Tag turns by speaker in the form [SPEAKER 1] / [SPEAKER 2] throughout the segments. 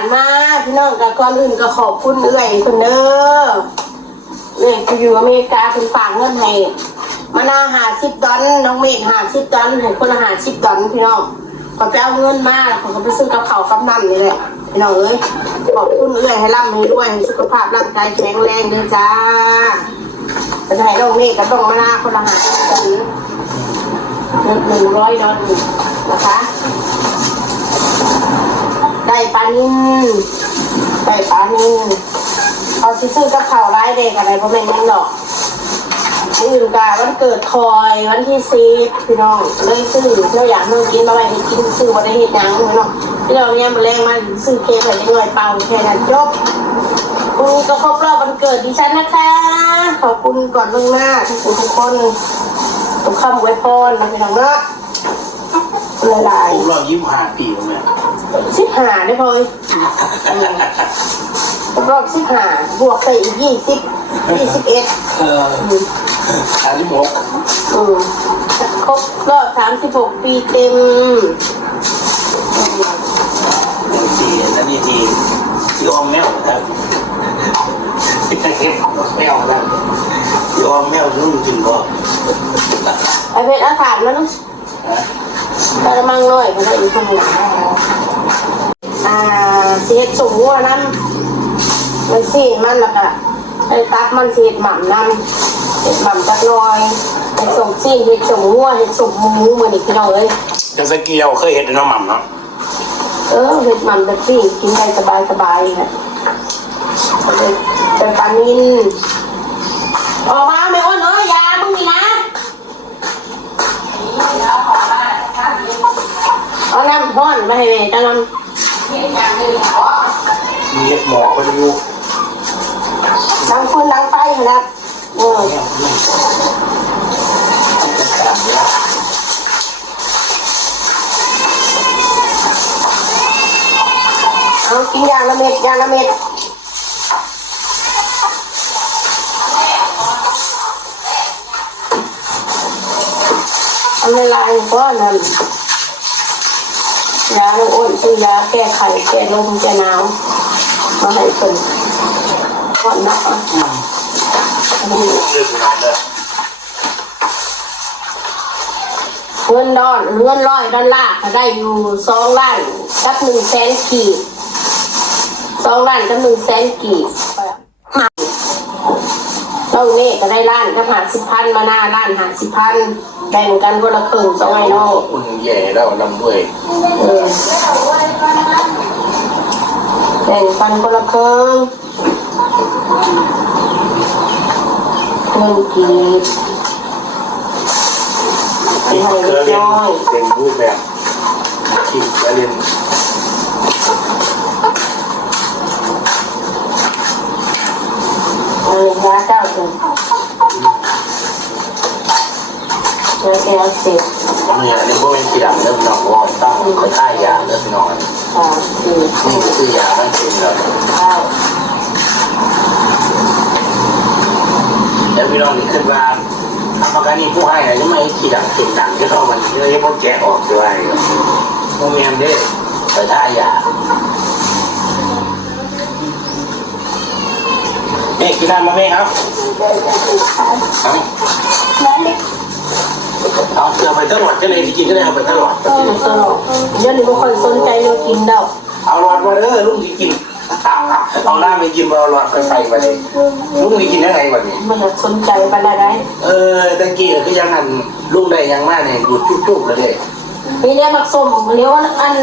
[SPEAKER 1] านมาพี่น้องกับก่อนอื่นก็ขอบคุณเอื่อยคุณเด้อเอื่อยกูอยู่อเมริกาคุณฝากเงินให้มานาหาสิบดอลน้องเมฆหาสิบดอลให้คนละหาสิบดอลพี่น้องขอไปเอาเงินมาแล้วขอไปซื้อกับเขากับน้ำนี่แหละพี่น้องเอ้ยขอบคุณเอื่อยให้ร่ำให้ด้วยให้สุขภาพร่างกายแข็งแรงด้อจ้าจะให้น้องเมฆกับน้องมานาคนละหาสิบดอลหนึ่งร้อยดอลนะคะ ได้ปลานิ่มได้ปลานิ่มเอาซิซื้อกับข้าวร้ายเด็กอะไรพราะไม่นยังหรอกอื่นกาวันเกิดคอยวันที่สิบพี่น้องเลยซื้อเราอยากเมื่อกินมาไว้ให้กินซื้อมาได้เห็ดยังพี่น้องที่เราเนี่ยมาแรงมาซื้อเค้กใส่ยังไงเป่าแค่นั้นจบพรุ่งนี้ก็ครบรอบวันเกิดดิฉันนะคะ ขอบคุณก่อนล่วงหน้าทุกคนทุกคนทุกคำไว้พรนะพี่น้องเนาะ ละลาย
[SPEAKER 2] ผมรอยิ้มหาปีผมเนี่ย
[SPEAKER 1] สิบห้าได้พอยรอบสิบห้าบวกไปอีกยี่สิบยี่สิบเอ็ด
[SPEAKER 2] เออสามสิบหก
[SPEAKER 1] อืมครบรอบสามสิบหกปีเต็ม
[SPEAKER 2] หนึ่งสี่อันนี้ทีที่ออมแมวนะครับที่ตะเก็บแมวนะครับที่ออมแมวรุ่นจริงก็
[SPEAKER 1] ไอเพชรอาถานมันก กระมังน้อยก็ได้อีกคนหนึ่งอ่าเสียดสูงหัวน้ำมันสีมันและก็ไอ้ตักมันเสียดหม่ำน้ำเสียดหม่ำจักหน้อยไอ้ส่งซีนเห็ดส่งหัวเห็ดส่งหมูเหมือนอีกพี่น้องเอ้ย
[SPEAKER 2] แต่สกีเราเคยเห็นน้องหม่ำเนาะ
[SPEAKER 1] เออเห็ดหมันแบบนี้กินได้สบายสบายค่ะเป็นปลานินออกมาไม่ำพ่อนมาให้แม่จังนั้น
[SPEAKER 2] มีเห็ดหมอก็จะอยู่
[SPEAKER 1] ล้างฟืนล้างไฟนะครับเออ
[SPEAKER 2] เนี่ยตามเนี่ย
[SPEAKER 1] เอากินยางละเม็ดยางละเม็ดเอาละลายก้อนนั่น ยาลูกอ้นซื้อยาแก้ไขแก้ลมแก้หนาวมาให้คนก่อนนะอะนี่
[SPEAKER 2] เรื่องงานเลย
[SPEAKER 1] เงินดอนเงินร้อยดอลลาร์ก็ได้อยู่สองล้านกับหนึ่งแสนกีบสองล้านกับหนึ่งแสนกี่ ก็ได้ล้านกับหาสิบพันมาหน้าล้านหาสิบพันแบ่งกันคนละครึ่งสองไอ้น้อง
[SPEAKER 2] อุ่นแย่แล้วนำด้วย
[SPEAKER 1] เออแบ่งปันคนละครึ่งเงินกีบ
[SPEAKER 2] ที่เคยเรียนเป็นรูปแบบที่จะเรียน
[SPEAKER 1] แล้วแกเอาเสร็จ
[SPEAKER 2] เนี่ยนี่พวกเป็นกี่ดำเริ่มนอกวอนต้องค่อยค่ายยาเริ่มนอน
[SPEAKER 1] สามสี่
[SPEAKER 2] นี่คือยาไม่เป็นเลย
[SPEAKER 1] เก้า
[SPEAKER 2] แล้วพี่น้องนี่ขึ้นมาทำประกันนี่ผู้ให้นะยังไม่ขี่ดังเก่งดังที่เรามันเยอะพวกแกออกด้วยโมเมียนเด้ไปท่ายาเอ๊ะกินน้ำมาไหมครับเอา เอาเอาไปตลอดก็เลยที่กินก็ได้เอาไปตลอด
[SPEAKER 1] เออตลอดเดี๋ยวนี้ไม่ค่อยสนใจเรื่องกินแล้ว
[SPEAKER 2] เอาหลอดมาเด้อลุงที่กินเอาหน้าไปกินเอาหลอดไปใส่มาเลยลุงนี่กินได้ไงวันนี้
[SPEAKER 1] มันจะสนใจปานใด
[SPEAKER 2] เออตะกี้คือยังอันลุงได้ยังมากเนี่ยดูดจุ๊บๆเลยเด้
[SPEAKER 1] มีเรียกมักส้มเรียกว่าอัน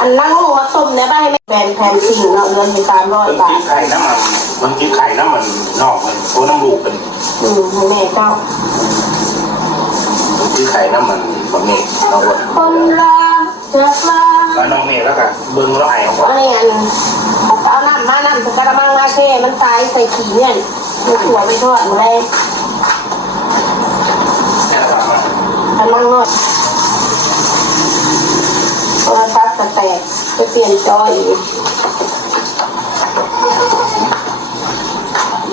[SPEAKER 1] อันนั่งลงมักส้มเนี่ยบ้านให้แบนแพนสิ่งเนาะเงินไปสามร้อย
[SPEAKER 2] มัน
[SPEAKER 1] บา
[SPEAKER 2] กิ
[SPEAKER 1] ท
[SPEAKER 2] นไข่น้ำมันมันกินไข่น้ำมันนอกมันโคน้ำลูกกัน
[SPEAKER 1] อืมให้แม่เจ้า
[SPEAKER 2] มันกินไข่น้ำมันของเมฆน้องวัน
[SPEAKER 1] คนละจะมา
[SPEAKER 2] มาน้องเมฆแล้วกันเบิ้งแล้วไอ้ของ
[SPEAKER 1] อั
[SPEAKER 2] ว่าน
[SPEAKER 1] นี้อันเอาน้ำมาน้ำสกระมังมาเท่มันตายใส่ขี้เนี่ยมันหัวไปทอดหมาเลย
[SPEAKER 2] แค่ละมา
[SPEAKER 1] กำลังนอนโทรศัพท์จะแตกจะเปลี่ยนจออีก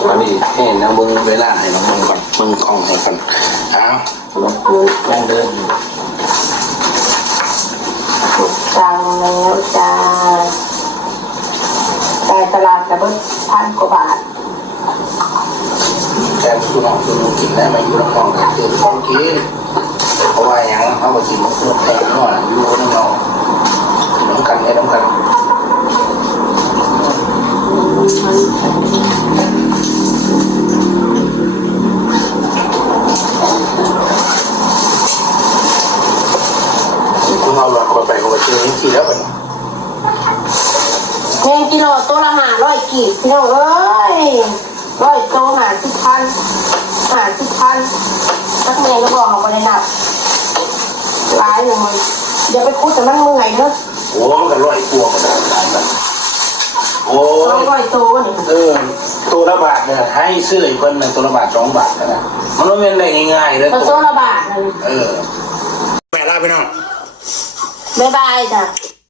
[SPEAKER 2] วันนี้ให้น้องเบิ้งเวลาให้น้องเบิ้งก่อนเบิ้งกล้องให้ก่อนอ้าว
[SPEAKER 1] รถมือ
[SPEAKER 2] ยังเดินอยู่
[SPEAKER 1] ถูกจังแล้วจ้าจ่ตลาดแต่เบิ้งพันกว่าบาท
[SPEAKER 2] แต่คือน้องคือน้องกินได้มาอยู่น้องๆกันคือต้องกินเพราะว่าอย่างเขาก็กินเพื่อแทนน้องอยู่น้องๆกินน้ำกันให้น้ำกัน คุณเอาหลักคนไปคนไปซื้อนี่ทีแล้วกัน
[SPEAKER 1] แพงกิโลตัวละห้าร้อยกีบพี่น้องเอ้ยร้อยโตหาสิบพันหาสิบพันสักเมย์ก็บอกเขาไม่ได้นับร้ายหนึ่งมันอย่าไปคุดแต่มันเมื่อยเนอะ
[SPEAKER 2] โอ้มันก็ร้อยพวงกันนะโอ้
[SPEAKER 1] ต้อง
[SPEAKER 2] ย
[SPEAKER 1] ร้อยโตนี่
[SPEAKER 2] เออตัวละบาทเนี่ยให้ซื้ออีกคนหนึ่งตัวละบาทสองบาทนะมันไม่เป็นได้ง่ายๆเลย
[SPEAKER 1] มันโตละบาทนึง
[SPEAKER 2] เออแม่ลาไปน้อง
[SPEAKER 1] บ๊ายบายจ้ะ